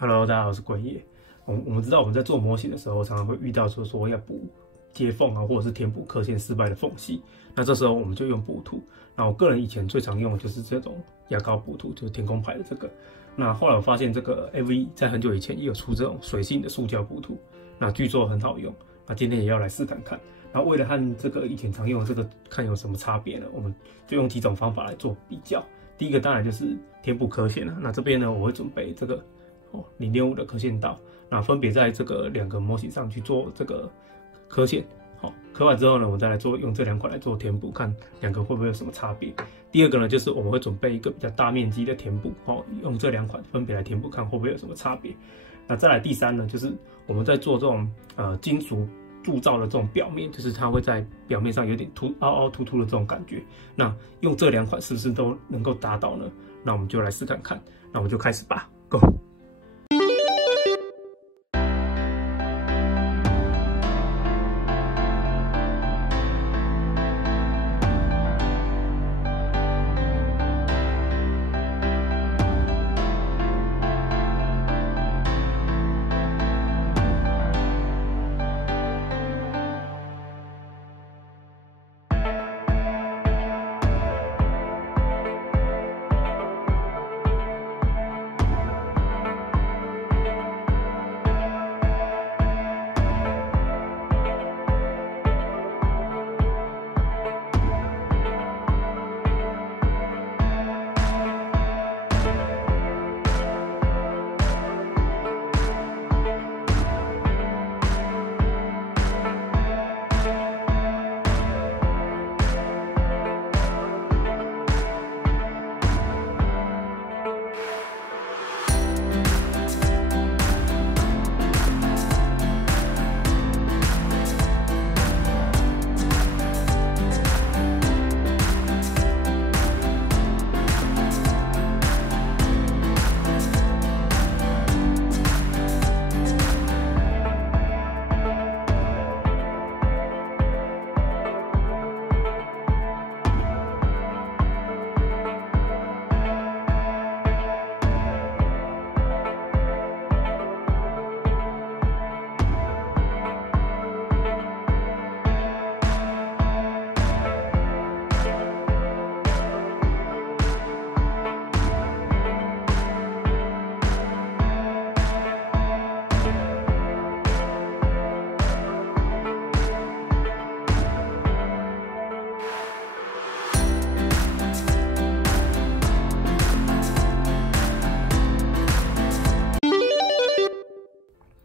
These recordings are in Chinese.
Hello，大家好，我是龟爷。我们知道我们在做模型的时候，常常会遇到说要补接缝啊，或者是填补刻线失败的缝隙。那这时候我们就用补图。那我个人以前最常用的就是这种牙膏补图，就是天空牌的这个。那后来我发现这个 AV 在很久以前也有出这种水性的塑胶补图，那据说很好用。那今天也要来试看看。然后为了和这个以前常用的这个看有什么差别呢，我们就用几种方法来做比较。第一个当然就是填补刻线了。那这边呢，我会准备这个0.5的刻线刀，那分别在这个2个模型上去做这个刻线。好，刻完之后呢，我们再来用这2款来做填补，看2个会不会有什么差别。第二个呢，就是我们会准备一个比较大面积的填补，用这2款分别来填补，看会不会有什么差别。那再来第3呢，就是我们在做这种金属铸造的这种表面，就是它会在表面上有点凹凹凸凸的这种感觉。那用这2款是不是都能够达到呢？那我们就来试看看。那我们就开始吧 ，Go！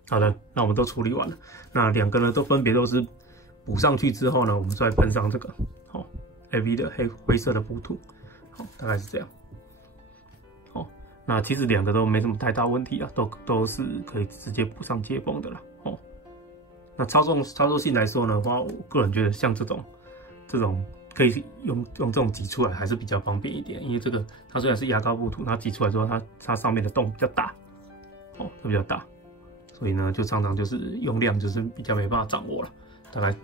好的，那我们都处理完了。那2个呢，都分别都是补上去之后呢，我们再喷上这个AV 的灰色的补图，大概是这样。那其实2个都没什么太大问题啊，都是可以直接补上接缝的啦。那操作性来说呢，我个人觉得像这种可以用这种挤出来还是比较方便一点，因为这个它虽然是牙膏补图，它挤出来之后它上面的洞比较大，它比较大。所以呢，就常常就是用量就是比较没办法掌握了，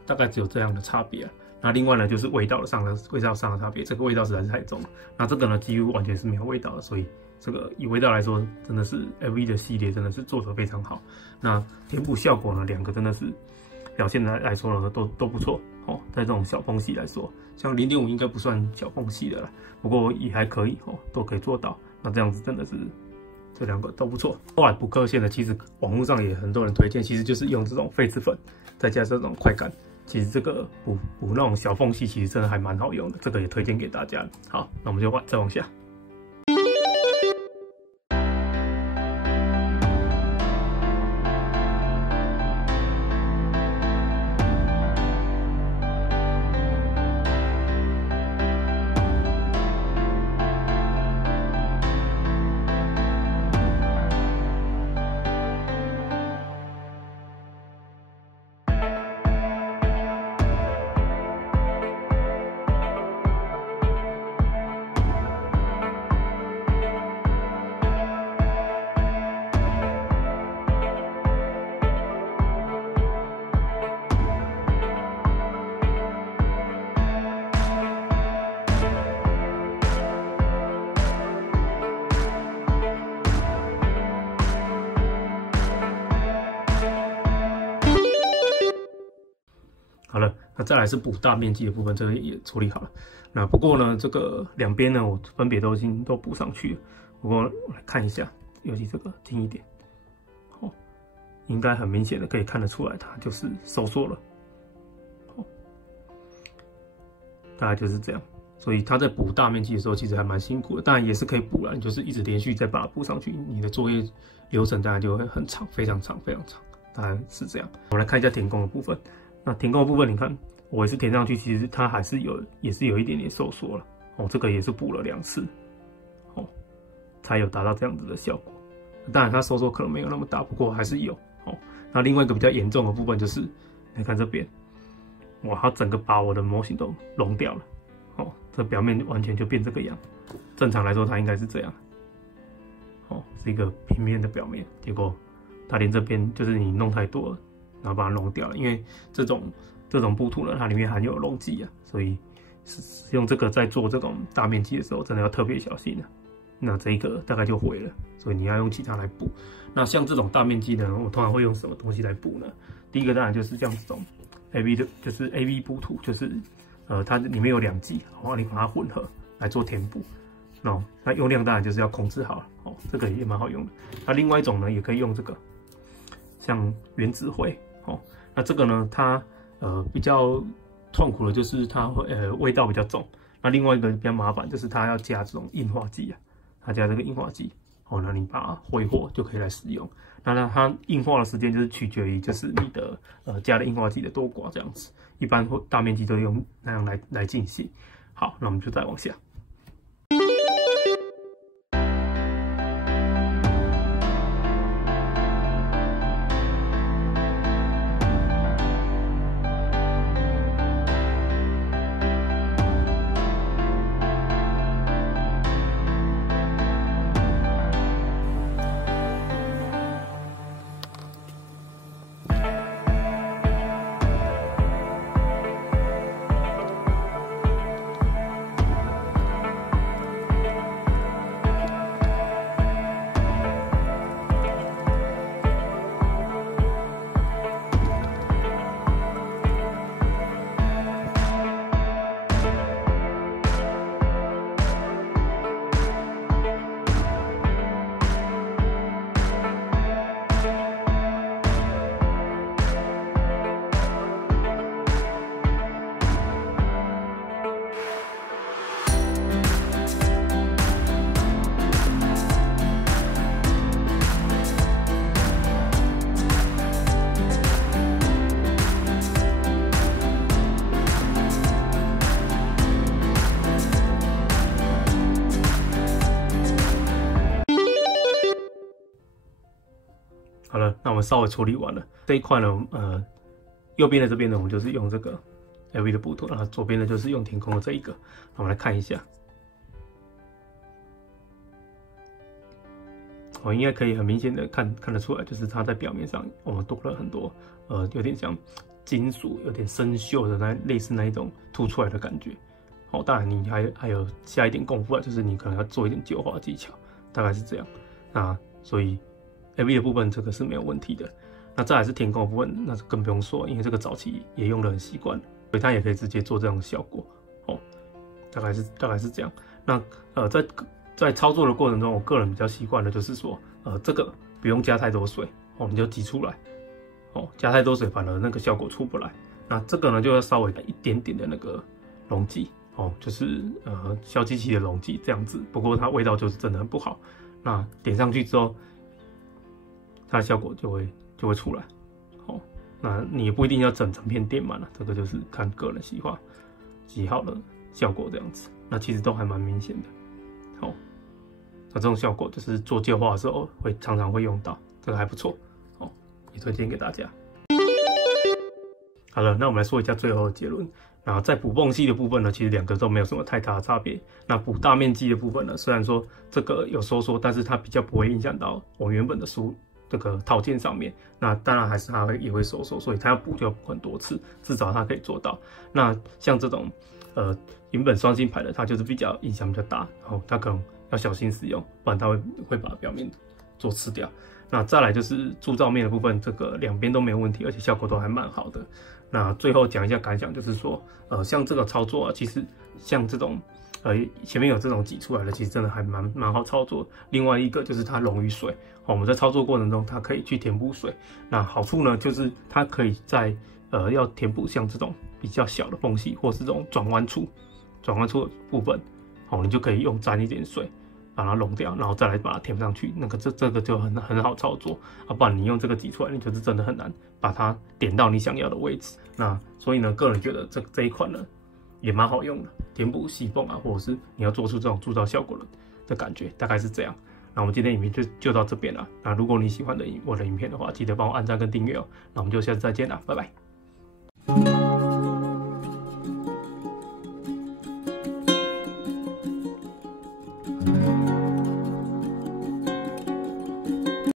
大概只有这样的差别。那另外呢，就是味道上的差别，这个味道实在是太重了。那这个呢，几乎完全是没有味道的，所以这个以味道来说，真的是 AV 的系列真的是做得非常好。那填补效果呢，2个真的是表现来说呢，都不错在这种小缝隙来说，像0.5应该不算小缝隙的了，不过也还可以都可以做到。那这样子真的是。这2个都不错。后来补刻线的，其实网络上也很多人推荐，其实就是用这种痱子粉，再加这种快干。其实这个补那种小缝隙，其实真的还蛮好用的。这个也推荐给大家。好，那我们就再往下。那再来是补大面积的部分，这个也处理好了。那不过呢，这个两边呢，我分别已经补上去了。不过我来看一下，尤其这个近一点，哦，应该很明显的可以看得出来，它就是收缩了。哦，大概就是这样。所以他在补大面积的时候，其实还蛮辛苦的，当然也是可以补了，你就是一直连续再把它补上去，你的作业流程当然就会很长，非常长，非常长，大概是这样。我们来看一下填空的部分。那填空的部分，你看我也是填上去，其实它还是也是有一点点收缩了。哦，这个也是补了2次，哦，才有达到这样子的效果。当然它收缩可能没有那么大，不过还是有。哦，那另外一个比较严重的部分就是，你看这边，哇，它整个把我的模型都融掉了。哦，这表面完全就变这个样。正常来说，它应该是这样。哦，是一个平面的表面，结果它连这边就是你弄太多了，然后把它融掉了。因为这种布图呢，它里面含有溶剂啊，所以使用这个在做这种大面积的时候，真的要特别小心啊。那这一个大概就毁了，所以你要用其他来补。那像这种大面积呢，我通常会用什么东西来补呢？第一个当然就是像这种 AV 的，就是 AV 补图，就是它里面有2剂，然后你把它混合来做填补。哦，那用量当然就是要控制好了。哦，这个也蛮好用的。那另外一种呢，也可以用这个，像原子灰。哦，那这个呢，它比较痛苦的就是它会味道比较重。那另外一个比较麻烦就是它要加这种硬化剂啊，它加这个硬化剂。哦，那你把它挥霍就可以来使用。那它硬化的时间就是取决于就是你的加的硬化剂的多寡这样子。一般大面积都用那样来进行。好，那我们就再往下。好了，那我们稍微处理完了这一块呢，右边的这边呢，我们就是用这个 LV 的布图，然后左边呢就是用填空的这一个，我们来看一下，我应该可以很明显的看得出来，就是它在表面上我们多了很多，有点像金属，有点生锈的类似那一种凸出来的感觉。哦，当然你还有下一点功夫啊，就是你可能要做一点旧化技巧，大概是这样。那所以 LV 的部分这个是没有问题的。那再来是填空的部分，那更不用说，因为这个早期也用得很习惯，所以它也可以直接做这样的效果。哦，大概是这样。那在操作的过程中，我个人比较习惯的就是说，这个不用加太多水，哦，你就挤出来，哦，加太多水反而那个效果出不来。那这个呢，就要稍微一点点的那个溶剂，哦，就是消基期的溶剂这样子。不过它味道就是真的很不好。那点上去之后，它的效果就会出来。哦，那你也不一定要整片垫满了，这个就是看个人喜好的效果这样子。那其实都还蛮明显的。哦，那这种效果就是做旧化的时候常常会用到，这个还不错。哦，也推荐给大家。好了，那我们来说一下最后的结论。然后在补缝隙的部分呢，其实两个都没有什么太大的差别。那补大面积的部分呢，虽然说这个有收缩，但是它比较不会影响到我原本的这个套件上面。那当然还是它也会收缩，所以它要补就要补很多次，至少它可以做到。那像这种原本双芯牌的，它就是比较影响比较大，然后它可能要小心使用，不然它会把表面做吃掉。那再来就是铸造面的部分，这个两边都没有问题，而且效果都还蛮好的。那最后讲一下感想，就是说，像这个操作啊，其实像这种，前面有这种挤出来的，其实真的还蛮好操作。另外一个就是它溶于水，我们在操作过程中，它可以去填补水。那好处呢，就是它可以在要填补像这种比较小的缝隙，或是这种转弯处的部分，你就可以用沾一点水。把它溶掉，然后再来把它填上去，这个就很好操作啊，不然你用这个挤出来，你就是真的很难把它点到你想要的位置。那所以呢，个人觉得这一款呢也蛮好用的，填补细缝啊，或者是你要做出这种铸造效果的感觉，大概是这样。那我们今天影片就到这边了。那如果你喜欢我的影片的话，记得帮我按赞跟订阅哦。那我们就下次再见了，拜拜。